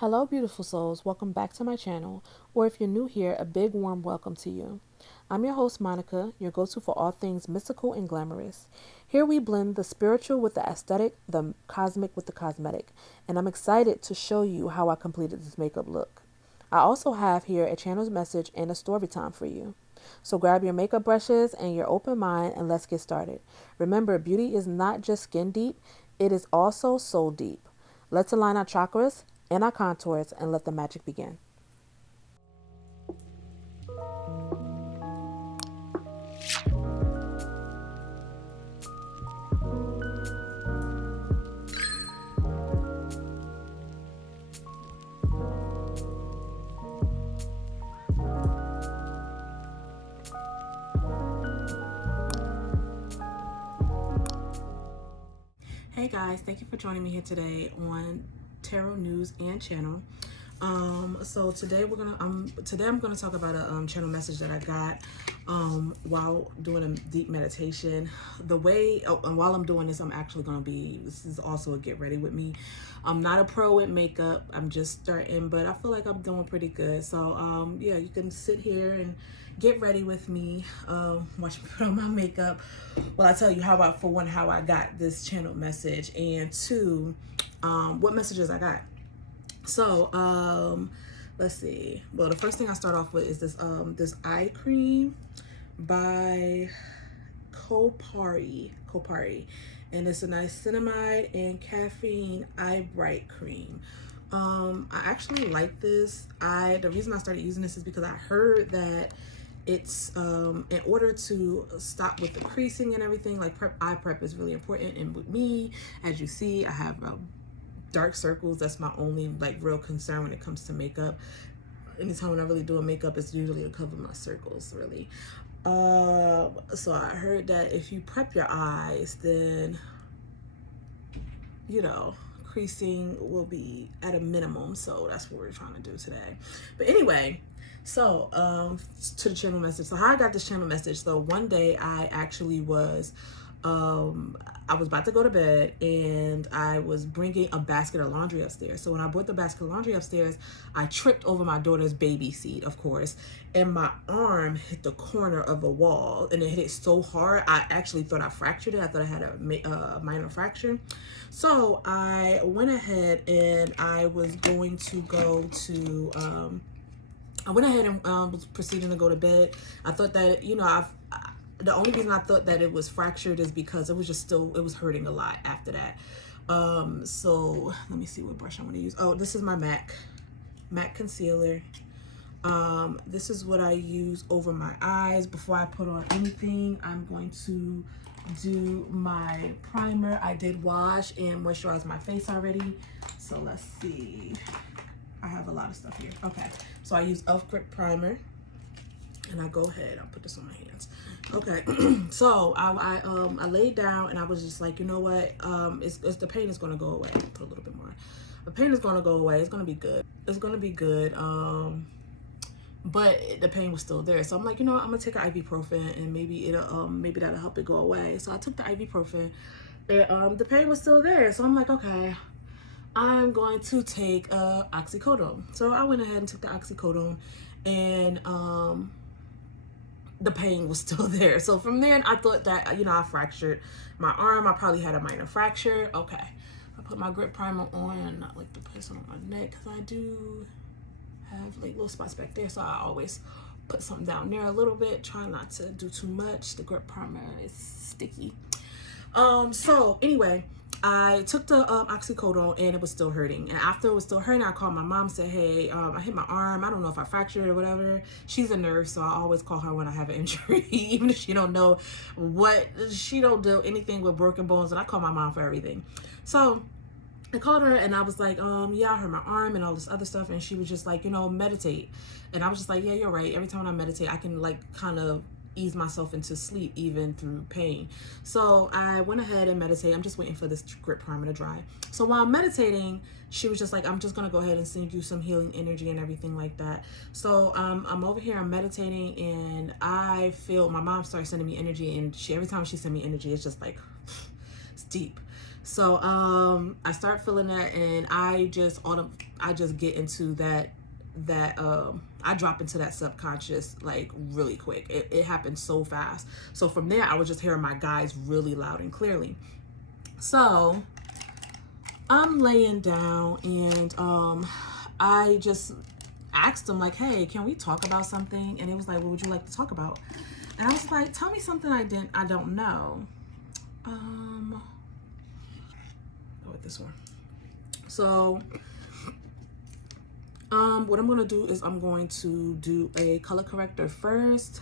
Hello, beautiful souls. Welcome back to my channel. Or if you're new here, a big warm welcome to you. I'm your host, Monica, your go to for all things mystical and glamorous. Here we blend the spiritual with the aesthetic, the cosmic with the cosmetic, and I'm excited to show you how I completed this makeup look. I also have here a channel's message and a story time for you. So grab your makeup brushes and your open mind and let's get started. Remember, beauty is not just skin deep, it is also soul deep. Let's align our chakras and our contours and let the magic begin. Hey guys, thank you for joining me here today on Tarot News and Channel. So today I'm gonna talk about a channel message that I got while doing a deep meditation. And while I'm doing this, this is also a get ready with me. I'm not a pro with makeup. I'm just starting, but I feel like I'm doing pretty good. So yeah, you can sit here and get ready with me, watch me put on my makeup. Well, I tell you how I got this channel message, and two, what messages I got. So let's see. Well, the first thing I start off with is this eye cream by Kopari, and it's a niacinamide and caffeine eye bright cream. I actually like this. The reason I started using this is because I heard that it's in order to stop with the creasing and everything, like eye prep is really important. And with me, as you see, I have dark circles. That's my only like real concern when it comes to makeup. Anytime when I really do a makeup, it's usually to cover my circles, really. So I heard that if you prep your eyes, then creasing will be at a minimum. So that's what we're trying to do today. But anyway, so to the channel message. So how I got this channel message. So one day I actually was I was about to go to bed and I was bringing a basket of laundry upstairs. So when I brought the basket of laundry upstairs, I tripped over my daughter's baby seat, of course, and my arm hit the corner of a wall, and it hit it so hard I actually thought I fractured it. I thought I had a minor fracture. So I went ahead and I was going to go to I went ahead and was proceeding to go to bed. I thought that, the only reason I thought that it was fractured is because it was hurting a lot after that. So let me see what brush I'm gonna use. Oh, this is my MAC concealer. This is what I use over my eyes. Before I put on anything, I'm going to do my primer. I did wash and moisturize my face already. So let's see. I have a lot of stuff here. Okay, so I use Elf Grip Primer. And I go ahead, I'll put this on my hands. Okay, so I laid down and I was just like, you know what? It's the pain is gonna go away. Put a little bit more. The pain is gonna go away. It's gonna be good. It's gonna be good. But the pain was still there. So I'm like, I'm gonna take an ibuprofen and maybe that'll help it go away. So I took the ibuprofen, and the pain was still there. So I'm like, okay, I'm going to take oxycodone. So I went ahead and took the oxycodone, and the pain was still there. So from there, I thought that, I fractured my arm. I probably had a minor fracture. Okay. I put my grip primer on and not like to put some on my neck because I do have like little spots back there. So I always put something down there a little bit. Try not to do too much. The grip primer is sticky. So anyway, I took the oxycodone and it was still hurting. And after it was still hurting, I called my mom and said, hey, I hit my arm. I don't know if I fractured it or whatever. She's a nurse, so I always call her when I have an injury, even if she don't know she don't do anything with broken bones. And I call my mom for everything. So I called her and I was like, yeah, I hurt my arm and all this other stuff. And she was just like, meditate. And I was just like, yeah, you're right. Every time I meditate, I can like kind of ease myself into sleep even through pain. So I went ahead and meditated. I'm just waiting for this grip primer to dry. So while I'm meditating, she was just like, I'm just gonna go ahead and send you some healing energy and everything like that. So I'm over here, I'm meditating, and I feel my mom starts sending me energy, and every time she sends me energy, it's just like it's deep. So I start feeling that, and I just I just get into that I drop into that subconscious like really quick. It happened so fast. So from there I was just hearing my guides really loud and clearly. So I'm laying down and I just asked them like, hey, can we talk about something? And it was like, what would you like to talk about? And I was like, tell me something I don't know. Go with this one. So what I'm going to do is I'm going to do a color corrector first,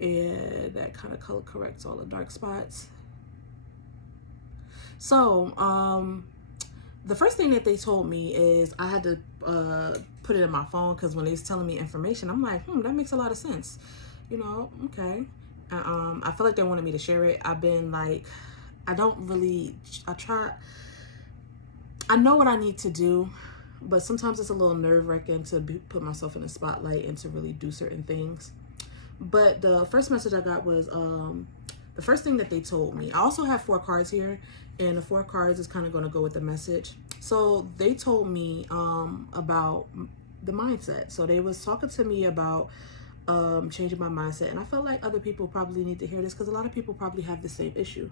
and that kind of color corrects all the dark spots. So the first thing that they told me is I had to put it in my phone, because when they was telling me information, I'm like, that makes a lot of sense, you know. Okay. I feel like they wanted me to share it. I've been like, I know what I need to do, but sometimes it's a little nerve-wracking to put myself in the spotlight and to really do certain things. But the first message I got was the first thing that they told me. I also have 4 cards here, and the 4 cards is kind of going to go with the message. So they told me about the mindset. So they was talking to me about changing my mindset, and I felt like other people probably need to hear this, because a lot of people probably have the same issue.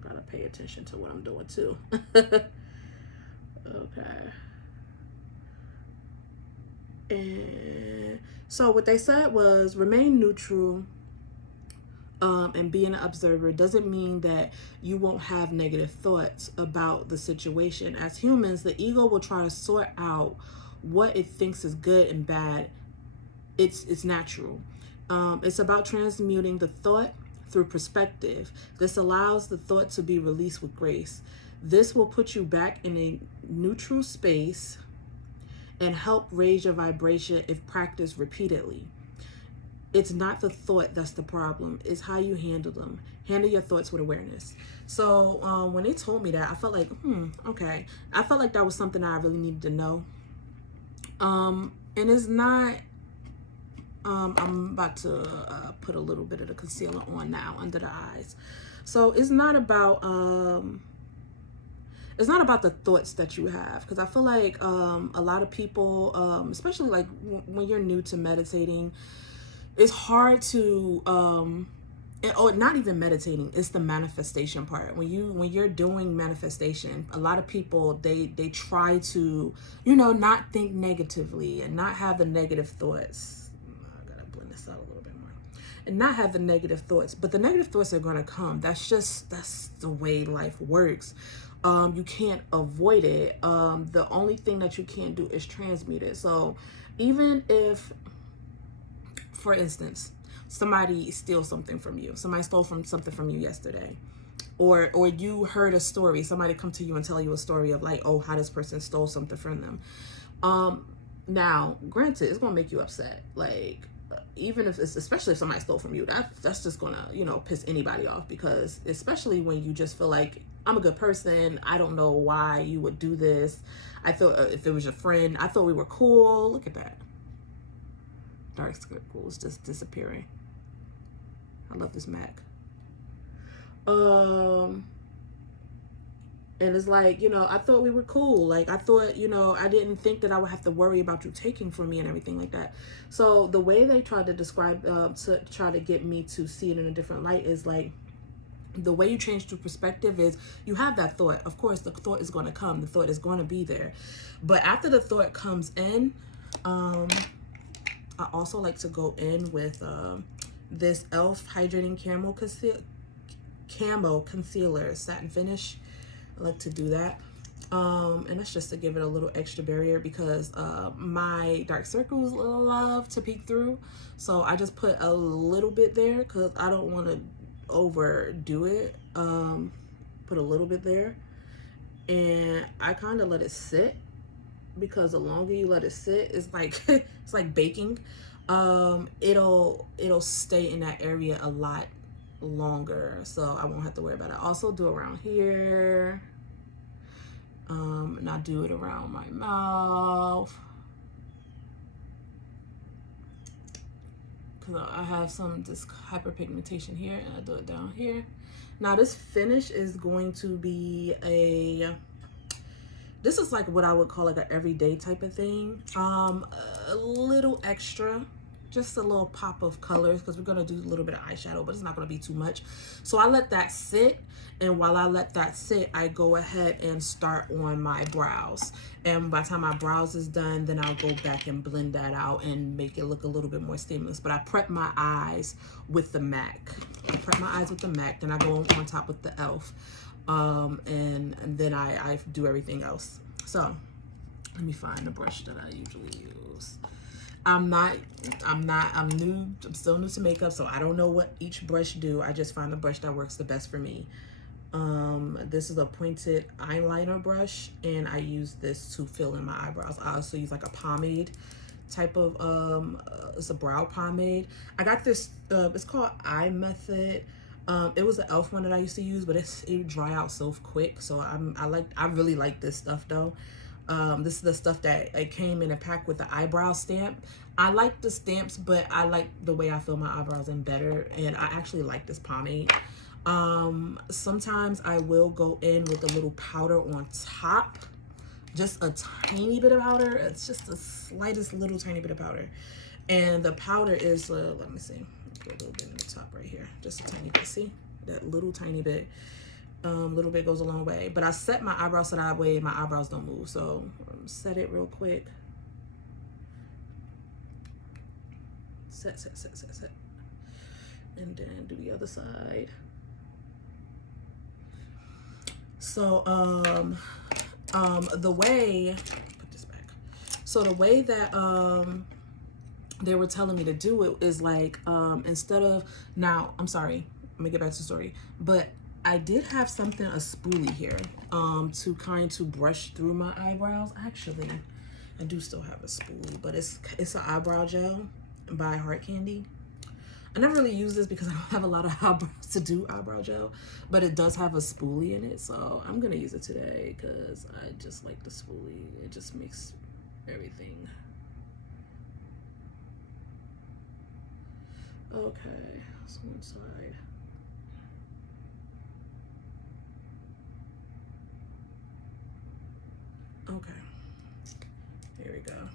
Gotta pay attention to what I'm doing too. Okay. And so what they said was, remain neutral and being an observer doesn't mean that you won't have negative thoughts about the situation. As humans, the ego will try to sort out what it thinks is good and bad. It's natural. It's about transmuting the thought through perspective. This allows the thought to be released with grace. This will put you back in a neutral space and help raise your vibration if practiced repeatedly. It's not the thought that's the problem. It's how you handle them. Handle your thoughts with awareness. So when they told me that, I felt like, okay. I felt like that was something I really needed to know. And it's not, I'm about to put a little bit of the concealer on now under the eyes. So it's not about the thoughts that you have, because I feel like a lot of people, especially like when you're new to meditating, it's hard to or not even meditating, it's the manifestation part. When you're doing manifestation, a lot of people they try to, you know, not think negatively and not have the negative thoughts. I gotta blend this out a little bit more. And not have the negative thoughts, but the negative thoughts are gonna come. That's the way life works. You can't avoid it. The only thing that you can't do is transmute it. So even if, for instance, somebody steals something from you, somebody stole something from you yesterday, or you heard a story, somebody come to you and tell you a story of like, oh, how this person stole something from them. Now, granted, it's gonna make you upset. Like, even if it's, especially if somebody stole from you, that's just gonna, you know, piss anybody off, because especially when you just feel like, I'm a good person, I don't know why you would do this. I thought if it was your friend, I thought we were cool. Look at that. Dark circle is just disappearing. I love this Mac. And it's like, you know, I thought we were cool. Like, I thought, you know, I didn't think that I would have to worry about you taking from me and everything like that. So the way they tried to describe, to try to get me to see it in a different light is like, the way you change to perspective is you have that thought. Of course, the thought is going to come. The thought is going to be there. But after the thought comes in, I also like to go in with this e.l.f. Hydrating Camo Concealer Satin Finish. I like to do that. And that's just to give it a little extra barrier, because my dark circles love to peek through. So I just put a little bit there because I don't want to overdo it. Put a little bit there, and I kind of let it sit, because the longer you let it sit, it's like it's like baking. It'll stay in that area a lot longer, so I won't have to worry about it. I also do around here, and I do it around my mouth, because I have some this hyperpigmentation here, and I do it down here. Now this finish is going to be a This is like what I would call like an everyday type of thing. A little extra, just a little pop of colors, because we're gonna do a little bit of eyeshadow, but it's not gonna be too much. So I let that sit, and while I let that sit, I go ahead and start on my brows. And by the time my brows is done, then I'll go back and blend that out and make it look a little bit more seamless. But I prep my eyes with the MAC. Then I go on top with the e.l.f. And then I do everything else. So let me find the brush that I usually use. I'm still new to makeup, so I don't know what each brush do. I just find the brush that works the best for me. This is a pointed eyeliner brush, and I use this to fill in my eyebrows. I also use like a pomade type of, it's a brow pomade. I got this, it's called Eye Method. It was the e.l.f. one that I used to use, but it dry out so quick. So I really like this stuff though. This is the stuff that it came in a pack with the eyebrow stamp. I like the stamps, but I like the way I fill my eyebrows in better, and I actually like this pomade. Sometimes I will go in with a little powder on top, just a tiny bit of powder. It's just the slightest little tiny bit of powder, and the powder is let me see, put a little bit in the top right here, just a tiny bit. See that little tiny bit? Little bit goes a long way. But I set my eyebrows so that way my eyebrows don't move. So set it real quick. Set. And then do the other side. So the way, put this back. So the way that they were telling me to do it is like, instead of, now I'm sorry, let me get back to the story, but I did have something, a spoolie here, to brush through my eyebrows. Actually, I do still have a spoolie, but it's an eyebrow gel by Heart Candy. I never really use this because I don't have a lot of eyebrows to do eyebrow gel, but it does have a spoolie in it, so I'm gonna use it today because I just like the spoolie. It just makes everything. Okay, so one side. Okay, here we go.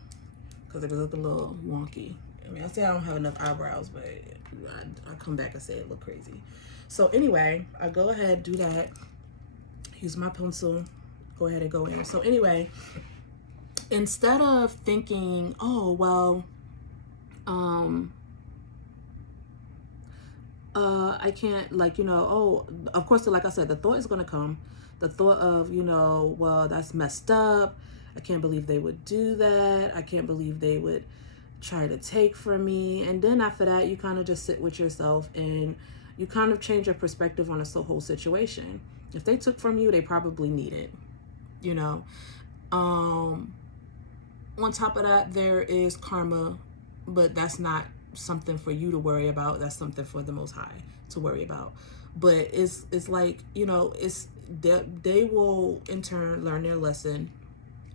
Because it was looking a little wonky. I mean, I say I don't have enough eyebrows, but I come back and say it look crazy. So anyway, I go ahead, do that. Use my pencil. Go ahead and go in. So anyway, instead of thinking, oh, well, I can't, like, you know, oh, of course, like I said, the thought is going to come. The thought of, you know, well, that's messed up. I can't believe they would do that. I can't believe they would try to take from me. And then after that, you kind of just sit with yourself and you kind of change your perspective on the whole situation. If they took from you, they probably need it, you know. On top of that, there is karma, but that's not something for you to worry about. That's something for the Most High to worry about. But it's like, you know, it's they will in turn learn their lesson,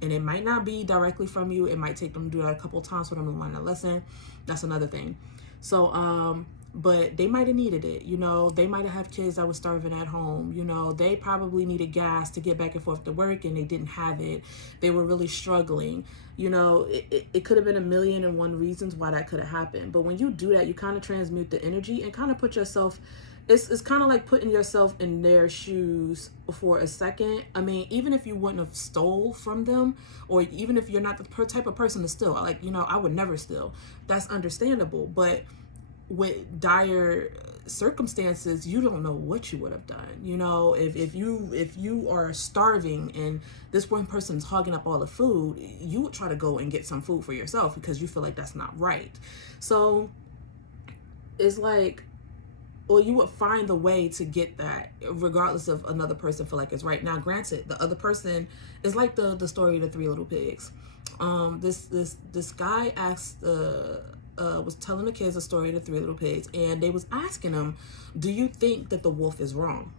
and it might not be directly from you. It might take them to do that a couple of times for them to learn a lesson. That's another thing. So but they might have needed it, you know. They might have had kids that were starving at home, you know. They probably needed gas to get back and forth to work, and they didn't have it. They were really struggling, you know. It could have been 1,000,001 reasons why that could have happened. But when you do that, you kind of transmute the energy and kind of put yourself, it's kind of like putting yourself in their shoes for a second. I mean, even if you wouldn't have stole from them, or even if you're not the type of person to steal, like, you know, I would never steal. That's understandable. But with dire circumstances, you don't know what you would have done. You know, if you are starving and this one person is hogging up all the food, you would try to go and get some food for yourself because you feel like that's not right. So it's like, or you would find a way to get that regardless of another person feel like it's right. Now, granted, the other person is like the story of the three little pigs. This guy asked was telling the kids a story of the three little pigs, and they was asking them, do you think that the wolf is wrong?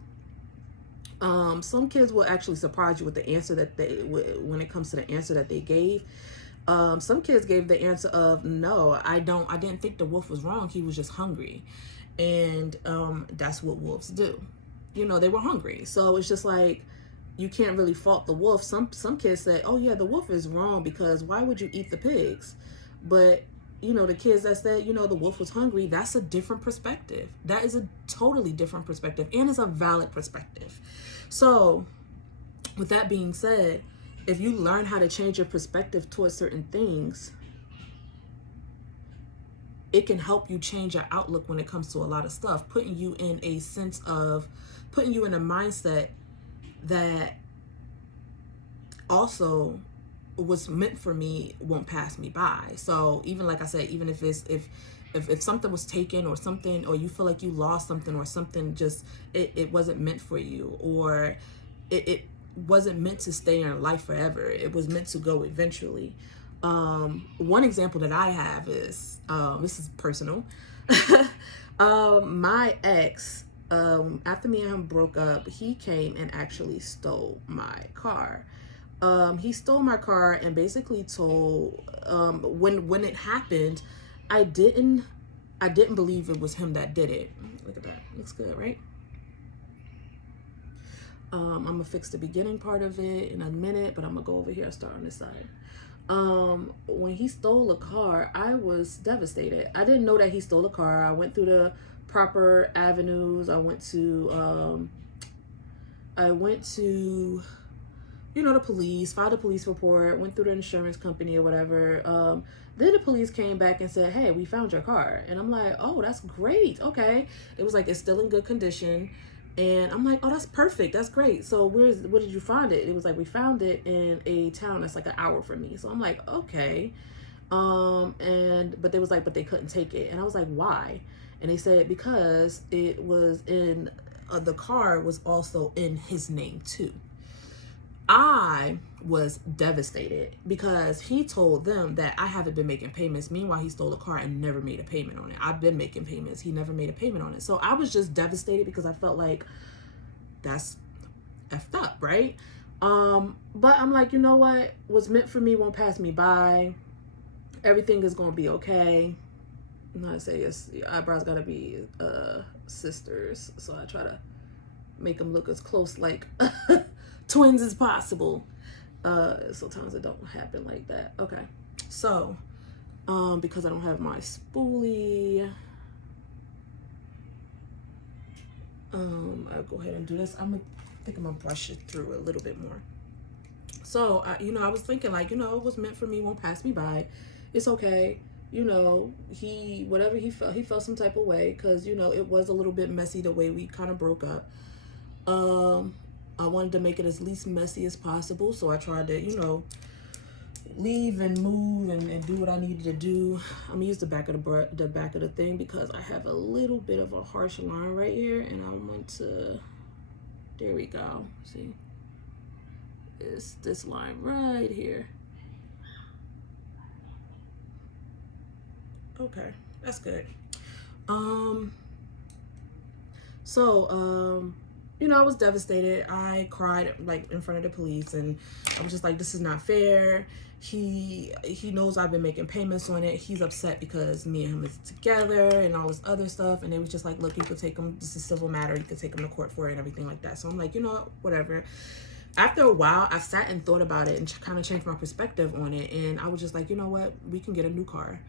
Some kids will actually surprise you with the answer that when it comes to the answer that they gave. Some kids gave the answer of, no, I didn't think the wolf was wrong. He was just hungry. And that's what wolves do. You know, they were hungry. So it's just like, you can't really fault the wolf. Some kids say, oh yeah, the wolf is wrong because why would you eat the pigs? But you know, the kids that said, you know, the wolf was hungry, that's a different perspective. That is a totally different perspective, and it's a valid perspective. So with that being said, if you learn how to change your perspective towards certain things, it can help you change your outlook when it comes to a lot of stuff, putting you in a sense of, putting you in a mindset that also what's meant for me won't pass me by. So even like I said, even if it's if something was taken or something, or you feel like you lost something, or something just it wasn't meant for you, or it wasn't meant to stay in life forever, it was meant to go eventually. One example that I have is this is personal. My ex, after me and him broke up, he came and actually stole my car. He stole my car and basically told, when it happened, I didn't believe it was him that did it. Look at that. Looks good, right? I'm gonna fix the beginning part of it in a minute, but I'm gonna go over here and start on this side. When he stole a car, I was devastated. I didn't know that he stole a car. I went through the proper avenues. I went to you know, the police, filed a police report, went through the insurance company or whatever. Then the police came back and said, hey, we found your car. And I'm like, oh, that's great. Okay. It was like, it's still in good condition. And I'm like, oh, that's perfect. That's great. So where did you find it? It was like, we found it in a town that's like an hour from me. So I'm like, okay. But they was like, but they couldn't take it. And I was like, why? And they said, because it was in, the car was also in his name too. I was devastated because he told them that I haven't been making payments. Meanwhile, he stole a car and never made a payment on it. I've been making payments. He never made a payment on it. So I was just devastated because I felt like that's effed up, right? But I'm like, you know what? What's meant for me won't pass me by. Everything is going to be okay. I'm not say yes, your eyebrows got to be sisters. So I try to make them look as close like twins as possible. Sometimes it don't happen like that. Okay, so because I don't have my spoolie, I'll go ahead and do this. I think I'm gonna brush it through a little bit more. So you know, I was thinking like, you know, it was meant for me, won't pass me by. It's okay. You know, whatever he felt some type of way, because you know, it was a little bit messy the way we kind of broke up. I wanted to make it as least messy as possible, so I tried to, you know, leave and move and do what I needed to do. I'm gonna use the back of the thing because I have a little bit of a harsh line right here, and I want to, there we go. See, it's this line right here. Okay, that's good. You know, I was devastated. I cried like in front of the police, and I was just like, this is not fair. He knows I've been making payments on it. He's upset because me and him is together and all this other stuff. And they was just like, look, you could take him, this is a civil matter, you could take him to court for it and everything like that. So I'm like, you know what, whatever. After a while, I sat and thought about it and kind of changed my perspective on it. And I was just like, you know what, we can get a new car.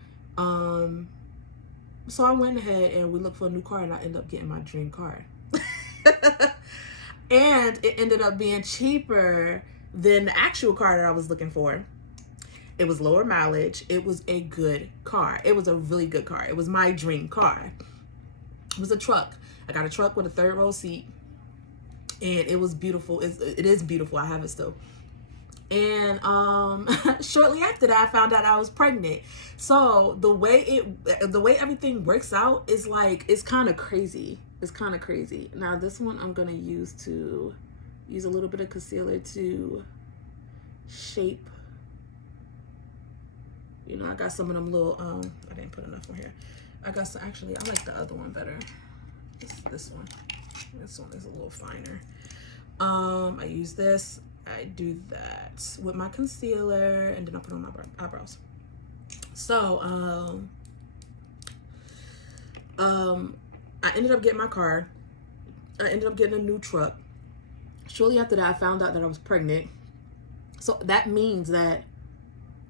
So I went ahead and we looked for a new car, and I ended up getting my dream car. And it ended up being cheaper than the actual car that I was looking for. It was lower mileage. It was a good car. It was a really good car. It was my dream car. It was a truck. I got a truck with a 3rd row seat, and it was beautiful. It is beautiful. I have it still. And shortly after that, I found out I was pregnant. So the way everything works out is like, it's kind of crazy. It's kind of crazy. Now this one I'm gonna use a little bit of concealer to shape. You know, I got some of them little I didn't put enough on here. I got some, actually I like the other one better. This one. This one is a little finer. I use this. I do that with my concealer, and then I put on my eyebrows. So I ended up getting my car. I ended up getting a new truck. Shortly after that, I found out that I was pregnant. So that means that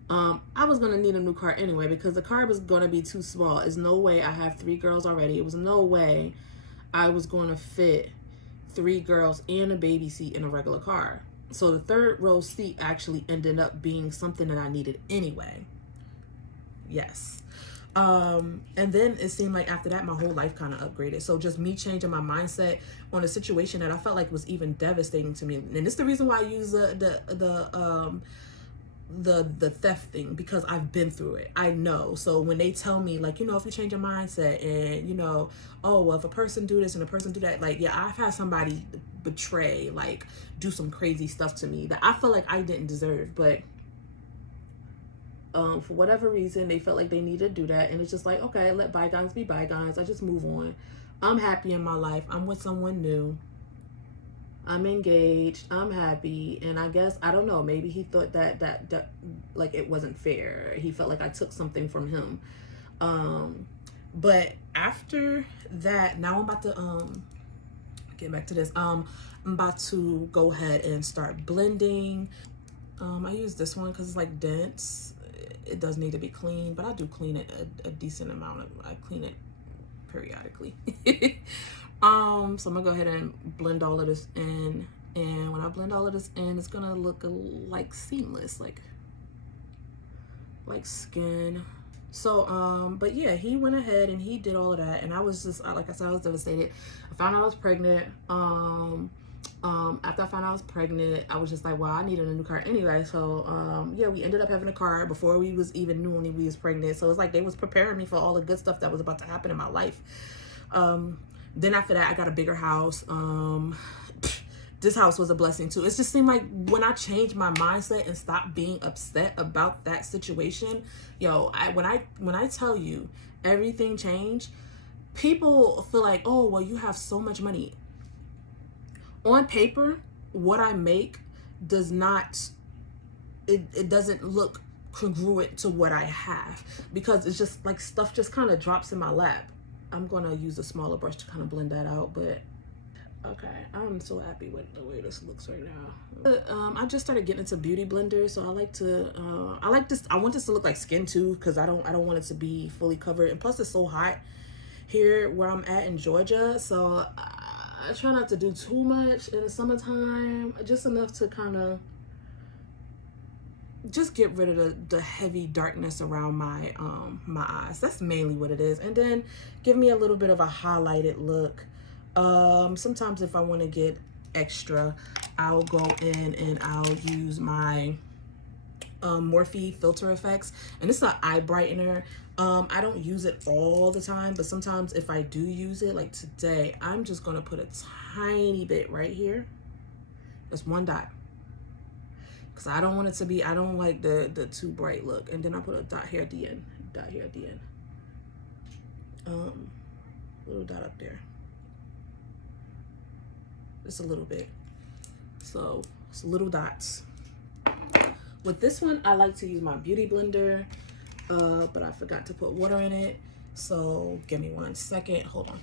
I was gonna need a new car anyway, because the car was gonna be too small. There's no way, I have 3 girls already. It was no way I was gonna fit 3 girls and a baby seat in a regular car. So the third row seat actually ended up being something that I needed anyway. Yes. And then it seemed like after that, my whole life kind of upgraded. So just me changing my mindset on a situation that I felt like was even devastating to me. And it's the reason why I use the theft thing, because I've been through it. I know. So when they tell me, like, you know, if you change your mindset and, you know, oh, well, if a person do this and a person do that, like, yeah, I've had somebody betray, like, do some crazy stuff to me that I felt like I didn't deserve, but for whatever reason, they felt like they needed to do that. And it's just like, okay, let bygones be bygones. I just move on. I'm happy in my life. I'm with someone new. I'm engaged. I'm happy. And I guess, I don't know, maybe he thought that like it wasn't fair. He felt like I took something from him. But after that, now I'm about to get back to this. I'm about to go ahead and start blending. I use this one because it's like dense. It does need to be clean, but I do clean it a decent amount. I clean it periodically. So I'm gonna go ahead and blend all of this in, and when I blend all of this in, it's gonna look like seamless, like skin. So but yeah, he went ahead and he did all of that, and I was just, like I said, I was devastated. I found out I was pregnant. After I found out I was pregnant, I was just like, wow, I needed a new car anyway. So yeah, we ended up having a car before we was even knew when we was pregnant. So it's like they was preparing me for all the good stuff that was about to happen in my life. Then after that, I got a bigger house. This house was a blessing too. It just seemed like when I changed my mindset and stopped being upset about that situation, yo, when I tell you everything changed, people feel like, oh, well, you have so much money. On paper, what I make does not, it doesn't look congruent to what I have, because it's just like stuff just kind of drops in my lap. I'm gonna use a smaller brush to kind of blend that out, but okay, I'm so happy with the way this looks right now. I just started getting into beauty blenders, so I like to I like this. I want this to look like skin too, because I don't want it to be fully covered, and plus it's so hot here where I'm at in Georgia, so I try not to do too much in the summertime, just enough to kind of just get rid of the heavy darkness around my my eyes. That's mainly what it is. And then give me a little bit of a highlighted look. Sometimes if I want to get extra, I'll go in and I'll use my Morphe Filter Effects, and it's an eye brightener. I don't use it all the time, but sometimes if I do use it, like today, I'm just gonna put a tiny bit right here. That's 1 dot, because I don't want it to be, I don't like the too bright look. And then I put a dot here at the end, little dot up there, just a little bit. So it's little dots. With this one, I like to use my beauty blender, but I forgot to put water in it. So give me 1 second, hold on.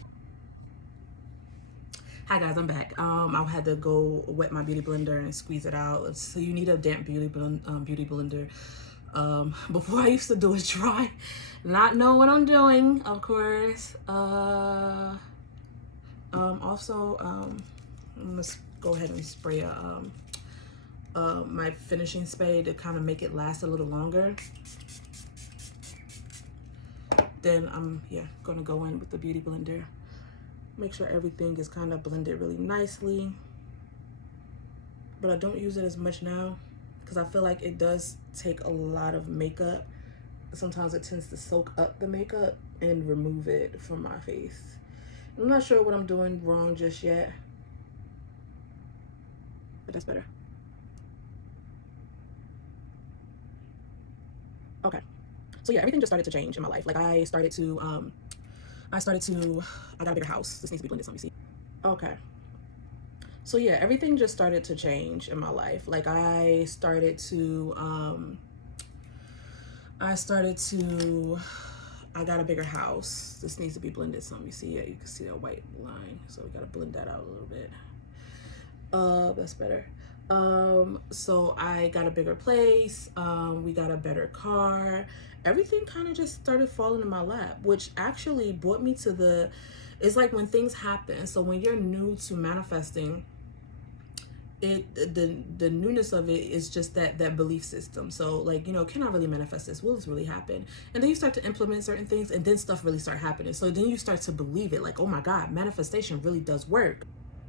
Hi guys, I'm back. I had to go wet my beauty blender and squeeze it out. So you need a damp beauty blender. Before I used to do it dry, not know what I'm doing, of course. Also, I'm gonna go ahead and spray my finishing spray to kind of make it last a little longer. Then I'm gonna go in with the beauty blender. Make sure everything is kind of blended really nicely. But I don't use it as much now because I feel like it does take a lot of makeup. Sometimes it tends to soak up the makeup and remove it from my face. I'm not sure what I'm doing wrong just yet, but that's better. Okay. So yeah, everything just started to change in my life. Like I got a bigger house. This needs to be blended some, you see. Okay. So yeah, everything just started to change in my life. Like I got a bigger house. This needs to be blended some, you see it. You can see a white line. So we gotta blend that out a little bit. That's better. So I got a bigger place. We got a better car. Everything kind of just started falling in my lap, which actually brought me to the, it's like when things happen. So when you're new to manifesting, the newness of it is just that belief system. So like, you know, can I really manifest this? Will this really happen? And then you start to implement certain things, and then stuff really start happening. So then you start to believe it, like, oh my God, manifestation really does work.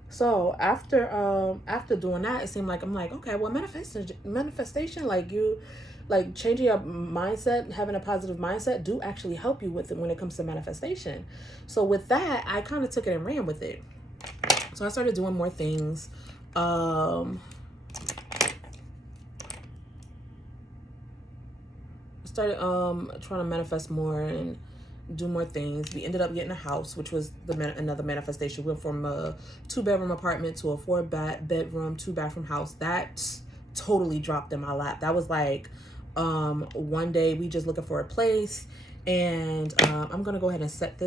So after doing that, it seemed like, I'm like, okay, well, manifestation, like, you, like, changing your mindset, having a positive mindset do actually help you with it when it comes to manifestation. So with that, I kind of took it and ran with it. So I started doing more things. Started trying to manifest more and do more things. We ended up getting a house, which was another manifestation. We went from a 2-bedroom apartment to a 4-bedroom 2-bathroom house. That totally dropped in my lap. That was like one day we just looking for a place, and I'm gonna go ahead and set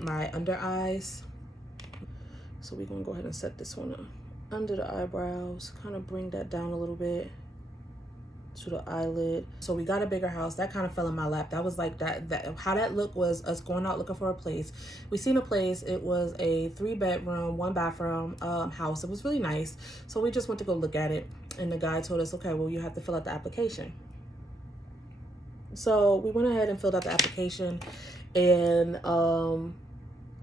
my under eyes. So we're gonna go ahead and set this one up under the eyebrows, kind of bring that down a little bit to the eyelid. So we got a bigger house. That kind of fell in my lap. That was like that how that looked was us going out looking for a place. We seen a place. It was a 3-bedroom 1-bathroom house. It was really nice. So we just went to go look at it, and the guy told us, okay, well, you have to fill out the application. So we went ahead and filled out the application, and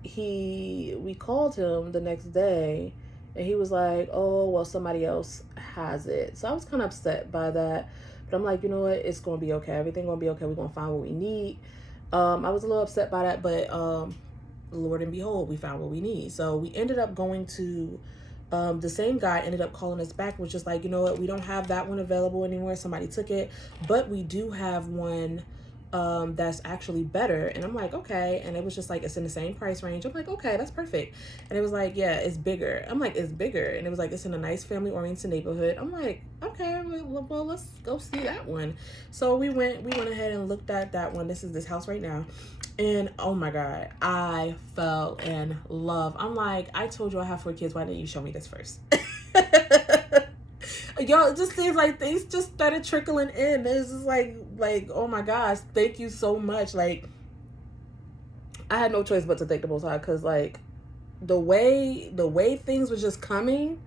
we called him the next day, and he was like, oh, well, somebody else has it. So I was kind of upset by that. But I'm like, you know what? It's going to be okay. Everything going to be okay. We're going to find what we need. I was a little upset by that, but Lord and behold, we found what we need. So we ended up going to, the same guy ended up calling us back, was just like, you know what? We don't have that one available anymore. Somebody took it. But we do have one that's actually better. And I'm like, okay. And it was just like, it's in the same price range. I'm like, okay, that's perfect. And it was like, yeah, it's bigger. I'm like, it's bigger. And it was like, it's in a nice family oriented neighborhood. I'm like, okay, well, let's go see that one. So we went ahead and looked at that one. This is this house right now. And oh my God, I fell in love. I'm like, I told you I have 4 kids. Why didn't you show me this first? Y'all, it just seems like things just started trickling in. It's just like, oh my gosh, thank you so much. Like, I had no choice but to thank the Most High, because like the way things were just coming,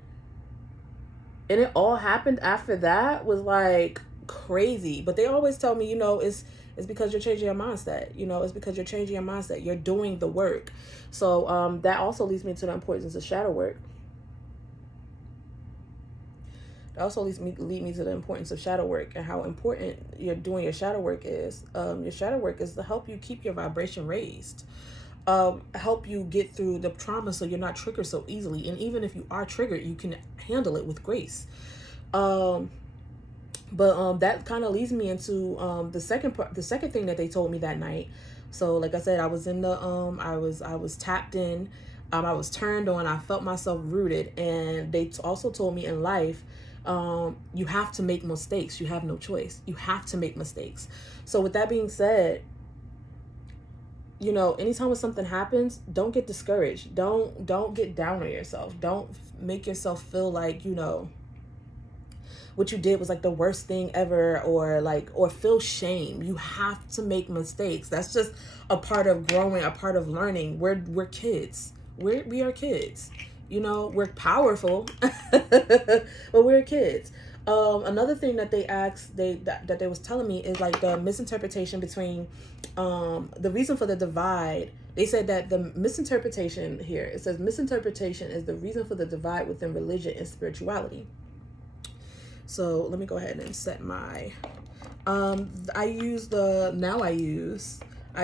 and it all happened after that, was like crazy. But they always tell me, you know, it's because you're changing your mindset. You know, it's because you're changing your mindset. You're doing the work. So that also leads me to the importance of shadow work. It also lead me to the importance of shadow work, and how important you're doing your shadow work is. Your shadow work is to help you keep your vibration raised, help you get through the trauma so you're not triggered so easily. And even if you are triggered, you can handle it with grace. But that kind of leads me into the second thing that they told me that night. So like I said, I was in the I was tapped in, I was turned on, I felt myself rooted. And they also told me in life, you have to make mistakes. You have no choice. You have to make mistakes. So with that being said, you know, anytime when something happens, don't get discouraged. Don't get down on yourself. Don't make yourself feel like, you know, what you did was like the worst thing ever, or feel shame. You have to make mistakes. That's just a part of growing, a part of learning. We're kids. We are kids. You know, we're powerful, but we're kids. Another thing that they asked, that they was telling me, is like the misinterpretation between, the reason for the divide. They said that the misinterpretation here, it says misinterpretation is the reason for the divide within religion and spirituality. So let me go ahead and set my, I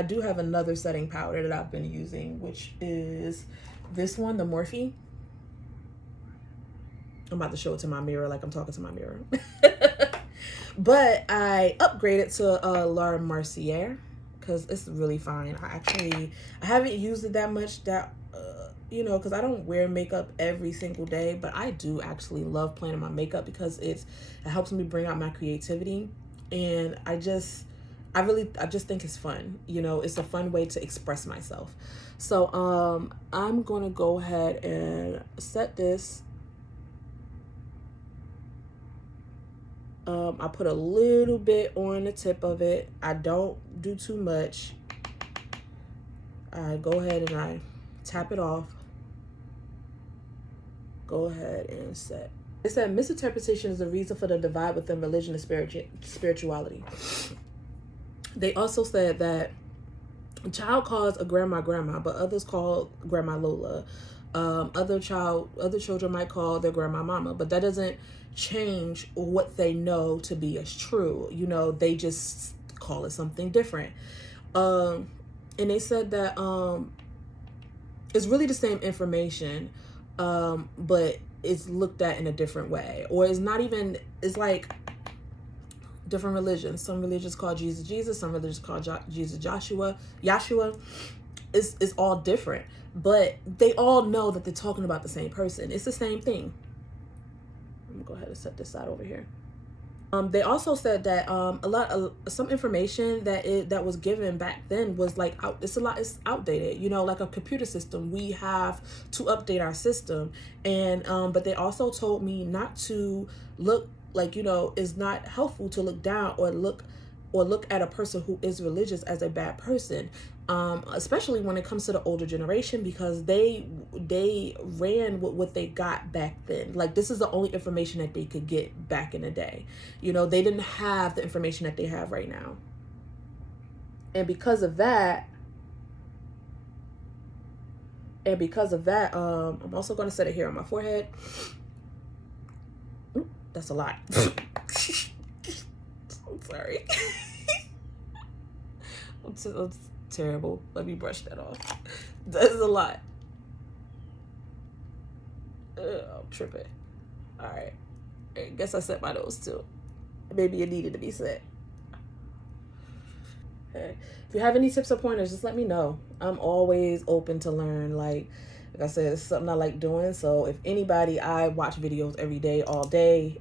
do have another setting powder that I've been using, which is this one, the Morphe. I'm about to show it to my mirror like I'm talking to my mirror. But I upgraded to La Mercier, because it's really fine. I haven't used it that much, you know, because I don't wear makeup every single day, but I do actually love playing in my makeup, because it helps me bring out my creativity. And I just think it's fun. You know, it's a fun way to express myself. So I'm gonna go ahead and set this I put a little bit on the tip of it. I don't do too much. I go ahead and I tap it off. Go ahead and set. It said misinterpretation is the reason for the divide within religion and spirituality. They also said that a child calls a grandma, but others call grandma Lola. Other children might call their grandma mama, but that doesn't change what they know to be as true. You know, they just call it something different. And they said that it's really the same information, but it's looked at in a different way, or it's not even, it's like different religions. Some religions call Jesus, some religions call Jesus Yahshua. It's all different, but they all know that they're talking about the same person. It's the same thing. I'm gonna go ahead and set this side over here. They also said that some information that was given back then was like it's outdated. You know, like a computer system, we have to update our system. And but they also told me not to look, like, you know, it's not helpful to look down or look at a person who is religious as a bad person, especially when it comes to the older generation, because they ran with what they got back then. Like, this is the only information that they could get back in the day. You know, they didn't have the information that they have right now. And because of that, I'm also going to set it here on my forehead. Ooh, that's a lot. I'm sorry. That's terrible. Let me brush that off. That's a lot. I'm tripping. All right. I guess I set my nose too. Maybe it needed to be set. Okay. If you have any tips or pointers, just let me know. I'm always open to learn. Like I said, it's something I like doing. So if anybody, I watch videos every day, all day.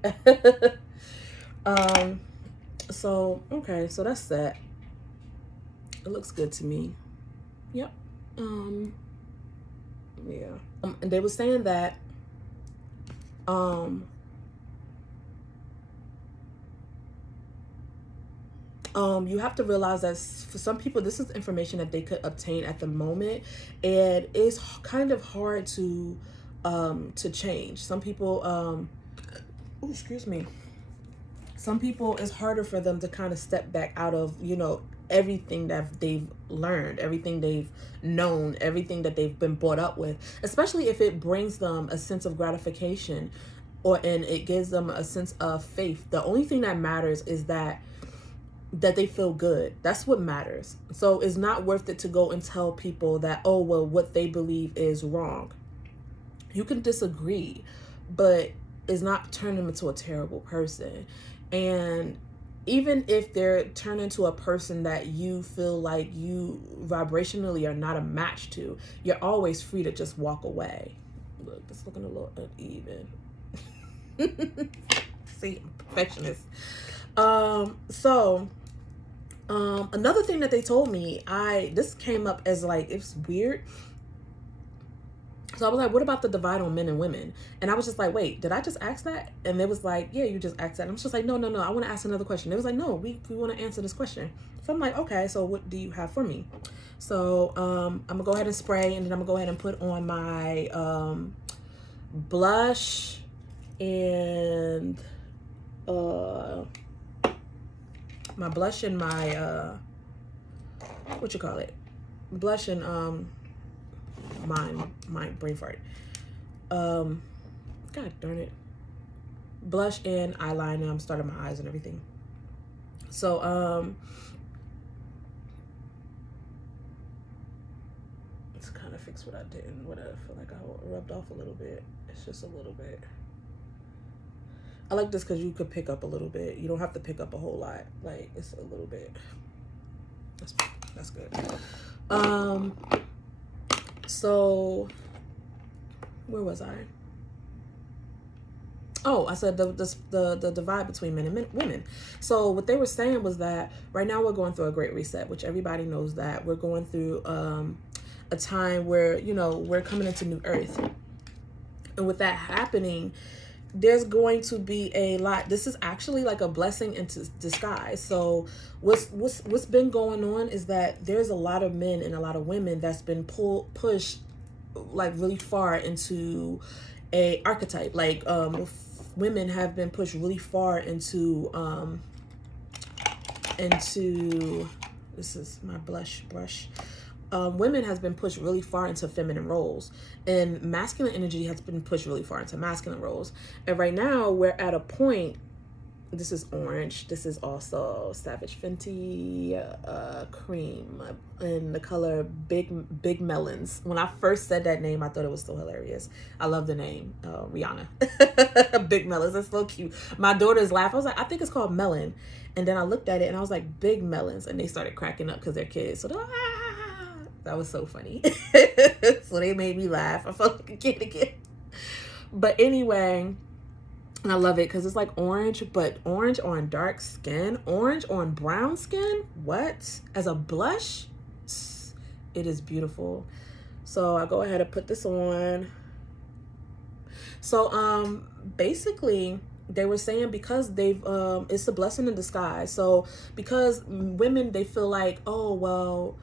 So, okay, so that's that. It looks good to me. Yep. Yeah. And they were saying that, you have to realize that for some people, this is information that they could obtain at the moment, and it's kind of hard to change. Some people, excuse me. Some people, it's harder for them to kind of step back out of, you know, everything that they've learned, everything they've known, everything that they've been brought up with, especially if it brings them a sense of gratification, and it gives them a sense of faith. The only thing that matters is that they feel good. That's what matters. So it's not worth it to go and tell people that, oh, well, what they believe is wrong. You can disagree, but it's not turning them into a terrible person. And even if they're turned into a person that you feel like you vibrationally are not a match to, you're always free to just walk away. Look, it's looking a little uneven. See, I'm perfectionist. Another thing that they told me, this came up as like, it's weird. So I was like, what about the divide on men and women? And I was just like, wait, did I just ask that? And they was like, yeah, you just asked that. And I was just like, no, I want to ask another question. They was like, no, we want to answer this question. So I'm like, okay, so what do you have for me? So I'm gonna go ahead and spray, and then I'm gonna go ahead and put on my blush and my blush and my what you call it? Blush and my brain fart. God darn it. Blush and eyeliner. I'm starting my eyes and everything. So let's kind of fix what I did and what I feel like I rubbed off a little bit. It's just a little bit. I like this because you could pick up a little bit. You don't have to pick up a whole lot. Like, it's a little bit. That's good. So where was I? Oh, I said the divide between men and women. So what they were saying was that right now we're going through a great reset, which everybody knows that. We're going through a time where, you know, we're coming into new earth. And with that happening, there's going to be a lot. This is actually like a blessing in disguise. So what's been going on is that there's a lot of men and a lot of women that's been pushed like really far into a archetype. Like women have been pushed really far into this is my blush brush. Women has been pushed really far into feminine roles, and masculine energy has been pushed really far into masculine roles. And right now we're at a point, this is orange, this is also Savage Fenty cream in the color Big Melons. When I first said that name, I thought it was so hilarious. I love the name, Rihanna. Big Melons, that's so cute. My daughters laugh. I was like, I think it's called Melon. And then I looked at it and I was like, Big Melons. And they started cracking up because they're kids. So they're like, that was so funny. So they made me laugh. I felt like a kid again. But anyway, and I love it because it's like orange, but orange on dark skin, orange on brown skin. What? As a blush? It is beautiful. So I go ahead and put this on. So basically they were saying because they've it's a blessing in disguise. So because women, they feel like, oh well,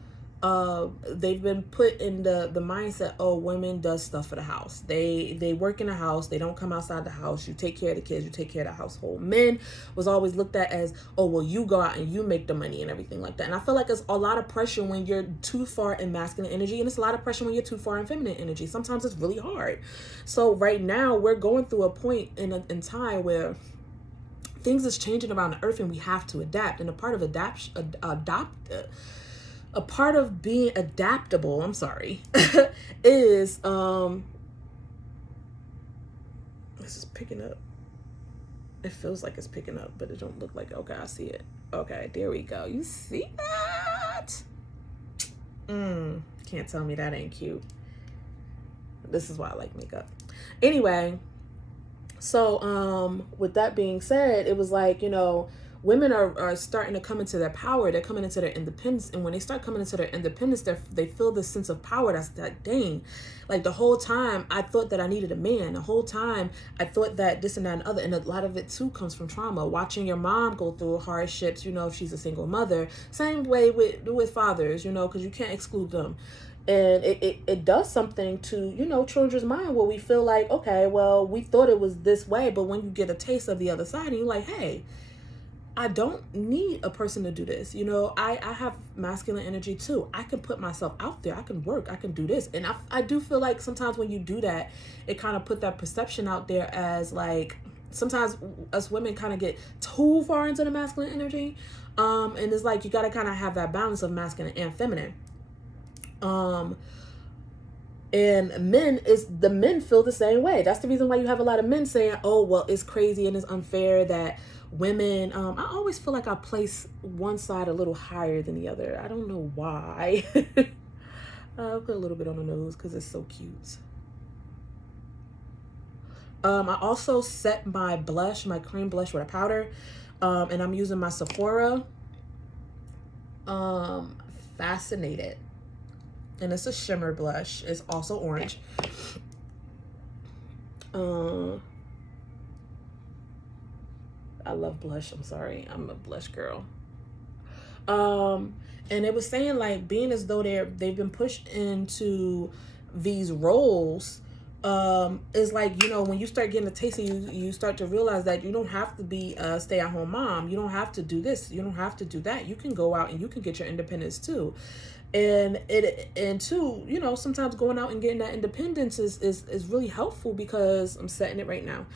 they've been put in the mindset, oh, women does stuff for the house. They work in the house. They don't come outside the house. You take care of the kids. You take care of the household. Men was always looked at as, oh, well, you go out and you make the money and everything like that. And I feel like it's a lot of pressure when you're too far in masculine energy, and it's a lot of pressure when you're too far in feminine energy. Sometimes it's really hard. So right now we're going through a point in time where things is changing around the earth, and we have to adapt. And a part of a part of being adaptable, is this is picking up. It feels like it's picking up, but it don't look like it. Okay, I see it. Okay, there we go. You see that? Can't tell me that ain't cute. This is why I like makeup. Anyway, so with that being said, it was like, you know, women are starting to come into their power. They're coming into their independence. And when they start coming into their independence, they feel this sense of power. That's like, dang, like the whole time I thought that I needed a man. The whole time I thought that this and that and other. And a lot of it too comes from trauma. Watching your mom go through hardships, you know, if she's a single mother. Same way with fathers, you know, because you can't exclude them. And it does something to, you know, children's mind where we feel like, okay, well, we thought it was this way. But when you get a taste of the other side and you're like, hey, I don't need a person to do this. You know, I have masculine energy too. I can put myself out there. I can work. I can do this. And I do feel like sometimes when you do that, it kind of put that perception out there as like, sometimes us women kind of get too far into the masculine energy. And it's like, you got to kind of have that balance of masculine and feminine. And the men feel the same way. That's the reason why you have a lot of men saying, oh, well, it's crazy and it's unfair that women, I always feel like I place one side a little higher than the other. I don't know why. I'll put a little bit on the nose because it's so cute. I also set my blush, my cream blush with a powder. And I'm using my Sephora Fascinated. And it's a shimmer blush. It's also orange. I love blush. I'm sorry. I'm a blush girl. And it was saying like being as though they've been pushed into these roles. Is like, you know, when you start getting a taste of you start to realize that you don't have to be a stay-at-home mom. You don't have to do this. You don't have to do that. You can go out and you can get your independence too. And two, you know, sometimes going out and getting that independence is really helpful because I'm setting it right now.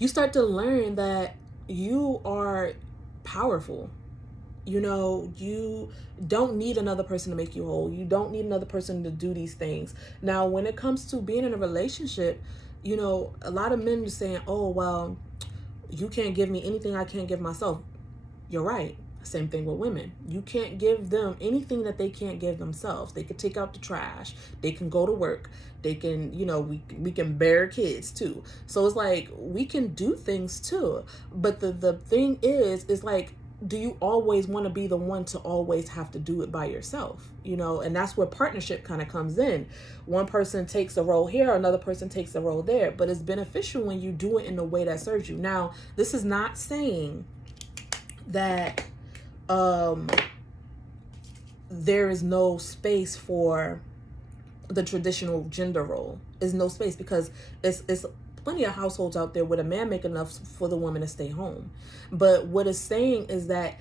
You start to learn that you are powerful. You know, you don't need another person to make you whole. You don't need another person to do these things. Now, when it comes to being in a relationship, you know, a lot of men are saying, oh, well, you can't give me anything I can't give myself. You're right. Same thing with women. You can't give them anything that they can't give themselves. They can take out the trash. They can go to work. They can, you know, we can bear kids too. So it's like we can do things too. But the thing is like do you always want to be the one to always have to do it by yourself? You know, and that's where partnership kind of comes in. One person takes a role here, another person takes a role there, but it's beneficial when you do it in the way that serves you. Now, this is not saying that there is no space for the traditional gender role. Is no space, because it's plenty of households out there where the man make enough for the woman to stay home. But what it's saying is that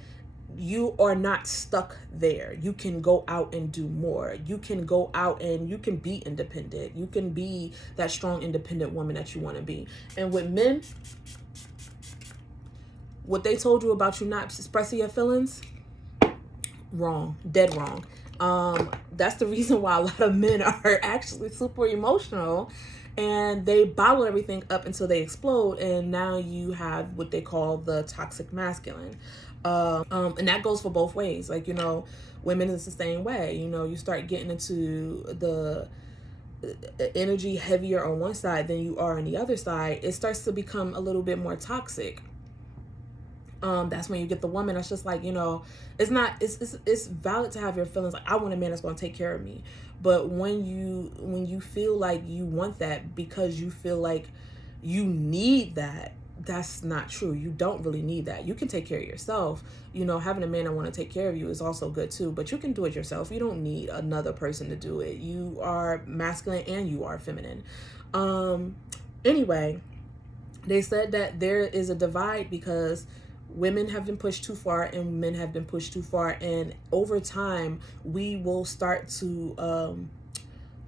you are not stuck there. You can go out and do more. You can go out and you can be independent. You can be that strong, independent woman that you want to be. And with men, what they told you about you not expressing your feelings, wrong, dead wrong. That's the reason why a lot of men are actually super emotional, and they bottle everything up until they explode, and now you have what they call the toxic masculine. And that goes for both ways. Like, you know, women is the same way. You know, you start getting into the energy heavier on one side than you are on the other side, it starts to become a little bit more toxic. That's when you get the woman that's just like, you know, it's valid to have your feelings. Like, I want a man that's going to take care of me. But when you feel like you want that because you feel like you need that, that's not true. You don't really need that. You can take care of yourself. You know, having a man that want to take care of you is also good too, but you can do it yourself. You don't need another person to do it. You are masculine and you are feminine. Anyway, they said that there is a divide because women have been pushed too far and men have been pushed too far, and over time we will start to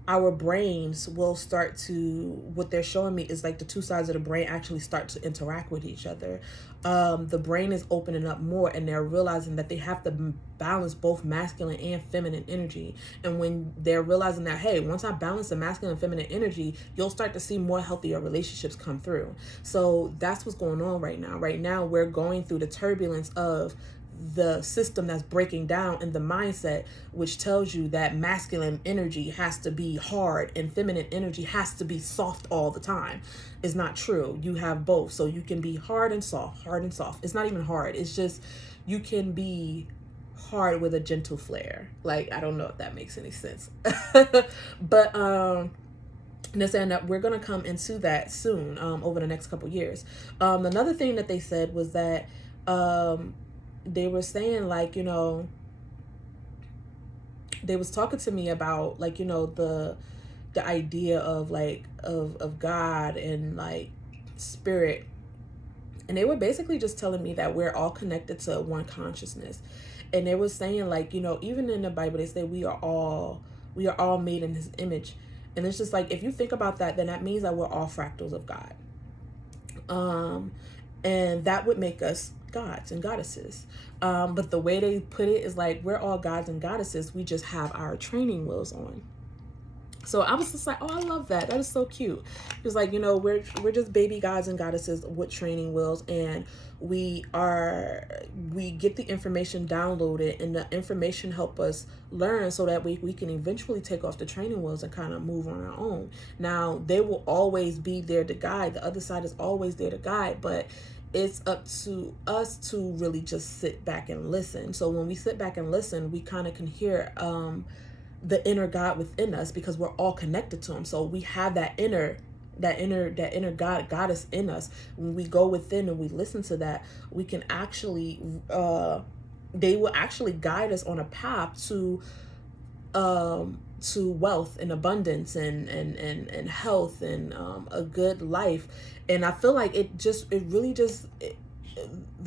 our brains will start to, what they're showing me is like the two sides of the brain actually start to interact with each other. The brain is opening up more, and they're realizing that they have to balance both masculine and feminine energy. And when they're realizing that, hey, once I balance the masculine and feminine energy, you'll start to see more healthier relationships come through. So that's what's going on right now. Right now, we're going through the turbulence of the system that's breaking down in the mindset, which tells you that masculine energy has to be hard and feminine energy has to be soft all the time. Is not true. You have both. So you can be hard and soft, hard and soft. It's not even hard. It's just, you can be hard with a gentle flair. Like, I don't know if that makes any sense. But they're saying that we're going to come into that soon, over the next couple years. Another thing that they said was that they were saying, like, you know, they was talking to me about, like, you know, the idea of like of God and like spirit, and they were basically just telling me that we're all connected to one consciousness. And they were saying, like, you know, even in the Bible they say we are all made in his image. And it's just like, if you think about that, then that means that we're all fractals of God. And that would make us gods and goddesses. But the way they put it is like, we're all gods and goddesses. We just have our training wheels on. So I was just like, oh, I love that. That is so cute. It's like, you know, we're just baby gods and goddesses with training wheels, and we get the information downloaded, and the information help us learn so that we can eventually take off the training wheels and kind of move on our own. Now, they will always be there to guide. The other side is always there to guide, but it's up to us to really just sit back and listen. So when we sit back and listen, we kind of can hear the inner God within us, because we're all connected to him. So we have that inner God, goddess in us. When we go within and we listen to that, we can actually they will actually guide us on a path to wealth and abundance and health and a good life. And I feel like the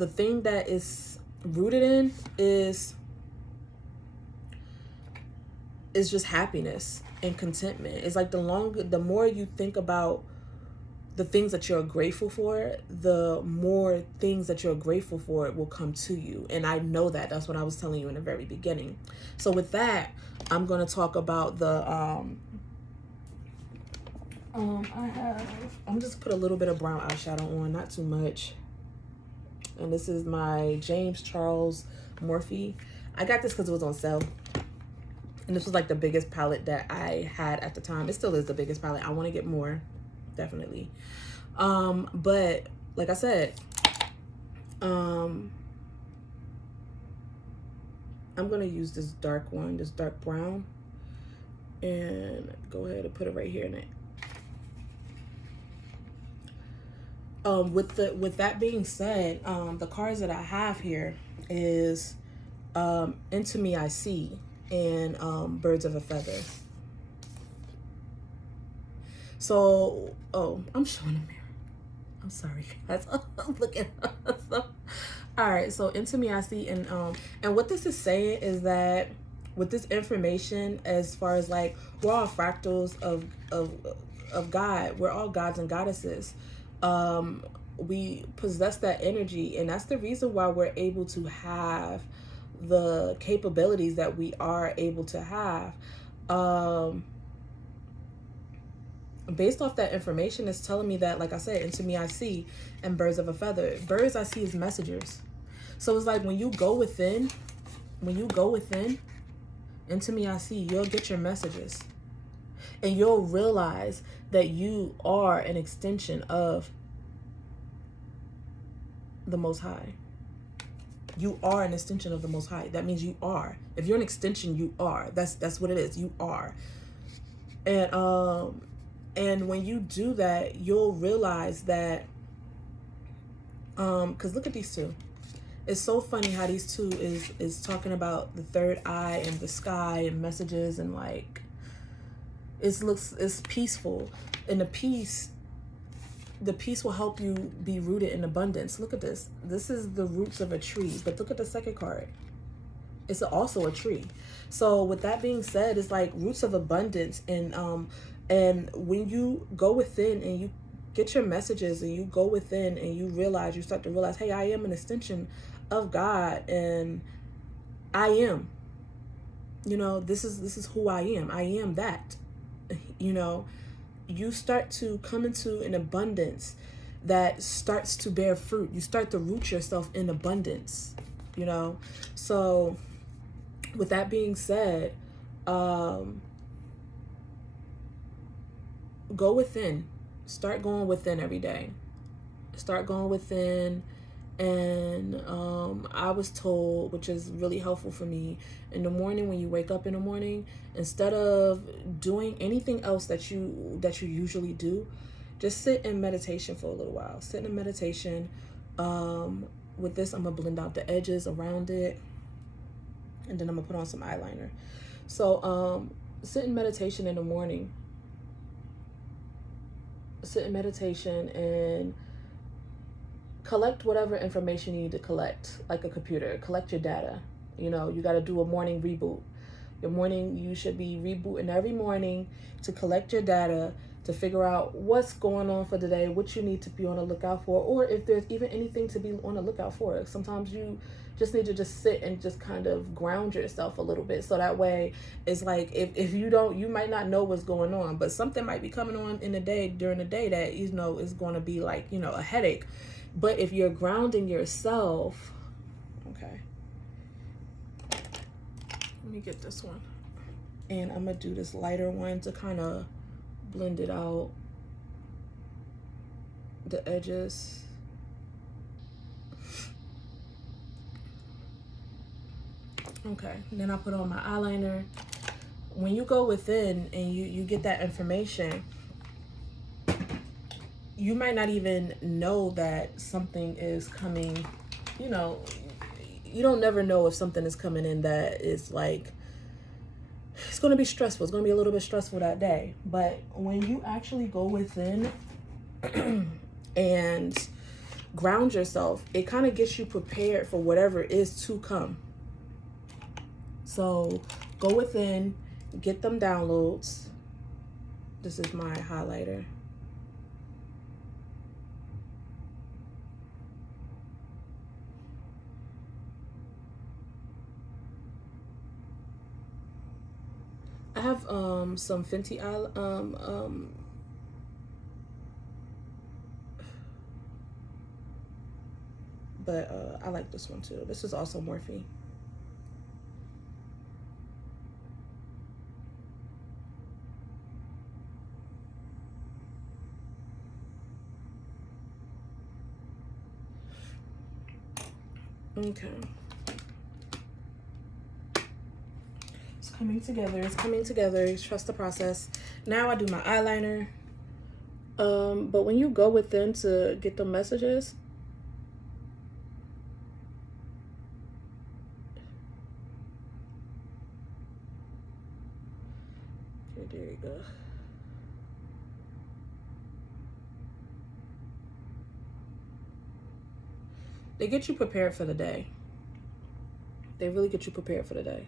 thing that is rooted in is just happiness and contentment. It's like the more you think about the things that you're grateful for, the more things that you're grateful for will come to you. And I know that. That's what I was telling you in the very beginning. So with that, I'm going to talk about the I'm just put a little bit of brown eyeshadow on, not too much. And this is my James Charles Morphe. I got this because it was on sale. And this was like the biggest palette that I had at the time. It still is the biggest palette. I want to get more, definitely. But like I said, I'm going to use this dark one, this dark brown, and go ahead and put it right here in it. With that being said, the cards that I have here is Into Me I See and Birds of a Feather. So, oh, I'm showing a mirror. I'm sorry, guys. I'm looking. So, all right. So, Into Me I See, and what this is saying is that with this information, as far as like we're all fractals of God. We're all gods and goddesses. We possess that energy, and that's the reason why we're able to have the capabilities that we are able to have. Based off that information, it's telling me that, like I said, Into Me I See and Birds of a Feather. Birds I see as messengers. So it's like when you go within, Into Me I See, you'll get your messages. And you'll realize that you are an extension of the Most High. You are an extension of the Most High. That means you are. If you're an extension, you are. That's what it is. You are. And when you do that, you'll realize that, because look at these two. It's so funny how these two is talking about the third eye and the sky and messages, and like it's peaceful, and the peace will help you be rooted in abundance. Look at this. This is the roots of a tree, but look at the second card. It's also a tree. So with that being said, it's like roots of abundance, and when you go within and you get your messages and you go within and you start to realize, hey, I am an extension of God, and I am, this is who I am. I am that, you start to come into an abundance that starts to bear fruit. You start to root yourself in abundance, So with that being said, go within. Start going within every day. Start going within. And I was told, which is really helpful for me, in the morning when you wake up in the morning, instead of doing anything else that you usually do, just sit in meditation for a little while. Sit in meditation. With this, I'm gonna blend out the edges around it, and then I'm gonna put on some eyeliner. So sit in meditation in the morning. Sit in meditation and collect whatever information you need to collect, like a computer. Collect your data. You got to do a morning reboot. You should be rebooting every morning to collect your data, to figure out what's going on for the day, what you need to be on the lookout for, or if there's even anything to be on the lookout for. Sometimes you just need to just sit and just kind of ground yourself a little bit. So that way it's like, if you don't, you might not know what's going on, but something might be coming on during the day that, is going to be like, a headache. But if you're grounding yourself, okay, let me get this one. And I'm going to do this lighter one to kind of blend it out, the edges. Okay, and then I put on my eyeliner. When you go within and you get that information, you might not even know that something is coming, you don't never know if something is coming in that is like, it's going to be stressful. It's going to be a little bit stressful that day. But when you actually go within and ground yourself, it kind of gets you prepared for whatever is to come. So go within, get them downloads. This is my highlighter. I have some Fenty but I like this one too. This is also Morphe. Okay. coming together. It's coming together. Trust the process. Now I do my eyeliner. But when you go within to get the messages, okay, there you go. They get you prepared for the day. They really get you prepared for the day.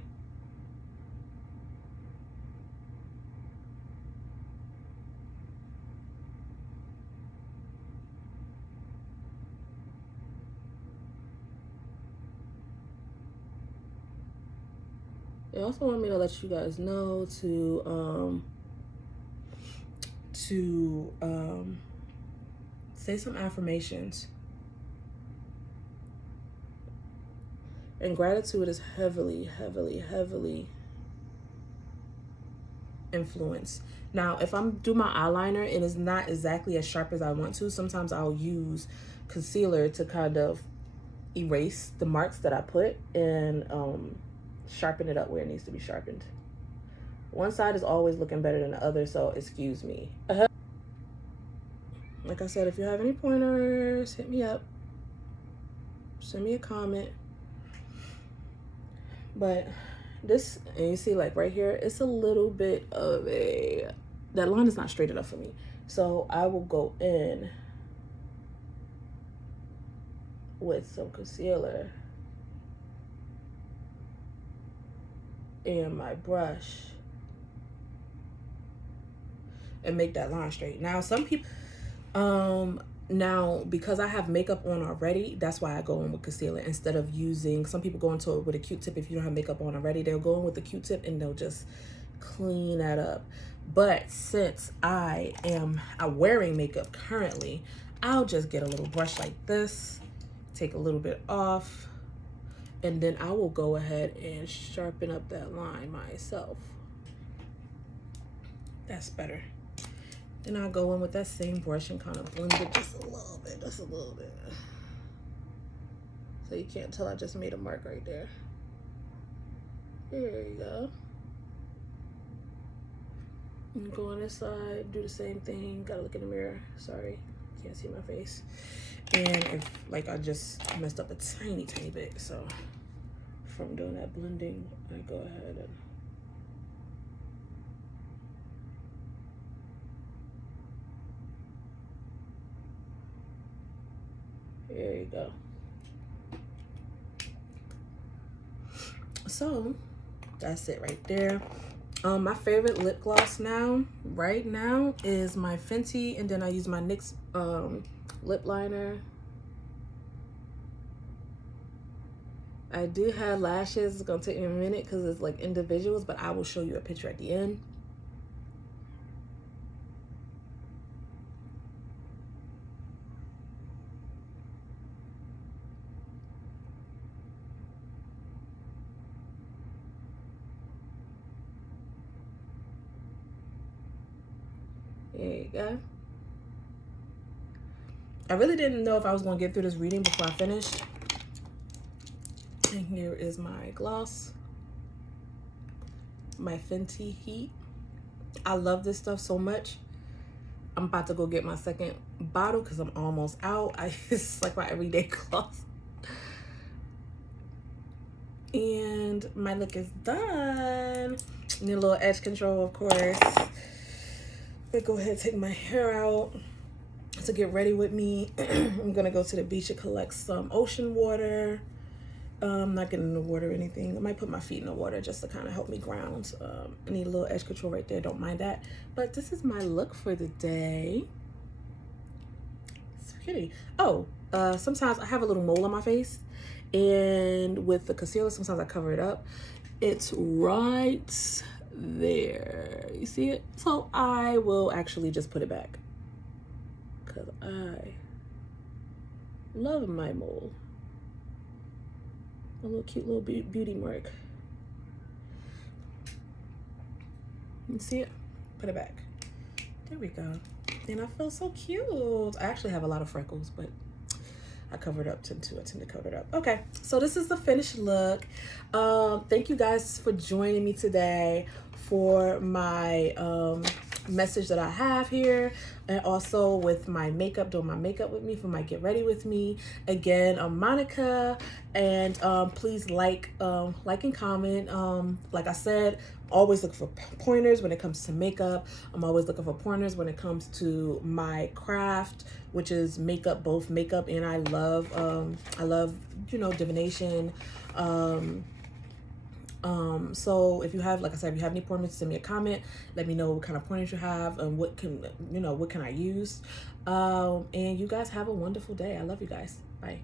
They also want me to let you guys know to say some affirmations. And gratitude is heavily, heavily, heavily influenced. Now, if I'm do my eyeliner and it's not exactly as sharp as I want to, sometimes I'll use concealer to kind of erase the marks that I put and sharpen it up where it needs to be sharpened. One side is always looking better than the other, so excuse me. Like I said, if you have any pointers, hit me up. Send me a comment. But this, and you see like right here, it's a little bit of that line is not straight enough for me. So I will go in with some concealer and my brush and make that line straight. Now, some people, now, because I have makeup on already, that's why I go in with concealer instead of using, some people go into it with a Q-tip. If you don't have makeup on already, they'll go in with the Q-tip and they'll just clean that up. But since I am wearing makeup currently, I'll just get a little brush like this, take a little bit off, and then I will go ahead and sharpen up that line myself. That's better. Then I'll go in with that same brush and kind of blend it just a little bit, just a little bit. So you can't tell I just made a mark right there. There you go. And go on this side, do the same thing. Gotta look in the mirror. Sorry, can't see my face. And if, like, I just messed up a tiny, tiny bit. So from doing that blending, I go ahead and there you go. So that's it right there. My favorite lip gloss right now is my Fenty, and then I use my NYX lip liner. I do have lashes. It's gonna take me a minute because it's like individuals, but I will show you a picture at the end. There you go. I really didn't know if I was going to get through this reading before I finished. And here is my gloss. My Fenty Heat. I love this stuff so much. I'm about to go get my second bottle because I'm almost out. It's like my everyday gloss. And my look is done. Need a little edge control, of course. But go ahead and take my hair out to get ready with me. I'm gonna go to the beach and collect some ocean water. I'm not getting in the water or anything. I might put my feet in the water just to kind of help me ground. I need a little edge control right there, don't mind that. But this is my look for the day. It's pretty. Oh, sometimes I have a little mole on my face, and with the concealer, sometimes I cover it up. It's right there. You see it? So I will actually just put it back because I love my mole. A little cute little beauty mark. You see it? Put it back. There we go. And I feel so cute. I actually have a lot of freckles, but I covered up tend to cover it up. Okay, so this is the finished look. Thank you guys for joining me today for my message that I have here, and also with my makeup, doing my makeup with me for my get ready with me. Again, I'm Monica, and please like and comment. Like I said, always look for pointers when it comes to makeup. I'm always looking for pointers when it comes to my craft, which is makeup, both makeup, and I love divination. So if you have, like I said, if you have any pointers, send me a comment. Let me know what kind of pointers you have and what can I use. And you guys have a wonderful day. I love you guys. Bye.